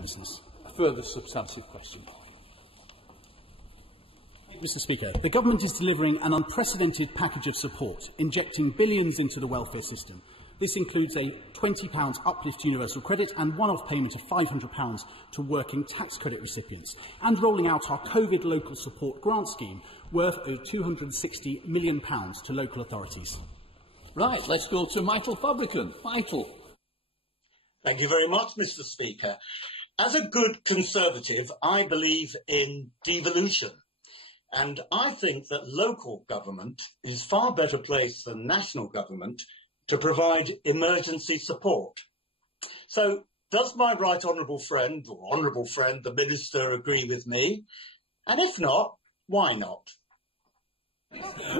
business. A further substantive question. Mr. Speaker, the Government is delivering an unprecedented package of support, injecting billions into the welfare system. This includes a £20 uplift universal credit and one-off payment of £500 to working tax credit recipients, and rolling out our COVID local support grant scheme worth £260 million to local authorities. Right, let's go to Michael Fabricant. Michael. Thank you very much, Mr. Speaker. As a good Conservative, I believe in devolution. And I think that local government is far better placed than national government to provide emergency support. So, does my right honourable friend, the Minister, agree with me? And if not, why not?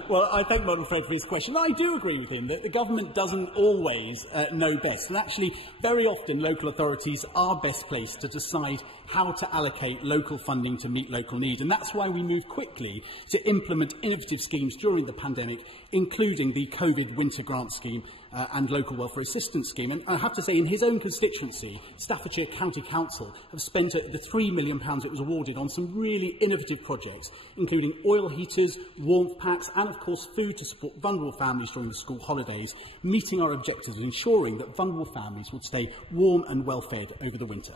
Well, I thank Modern Fred for his question. I do agree with him that the government doesn't always know best. And actually, very often local authorities are best placed to decide how to allocate local funding to meet local needs. And that's why we moved quickly to implement innovative schemes during the pandemic, including the COVID Winter Grant Scheme and Local Welfare Assistance Scheme. And I have to say, in his own constituency, Staffordshire County Council have spent the £3 million it was awarded on some really innovative projects, including oil heaters, warmth packs and, of course, food to support vulnerable families during the school holidays, meeting our objectives of ensuring that vulnerable families would stay warm and well-fed over the winter.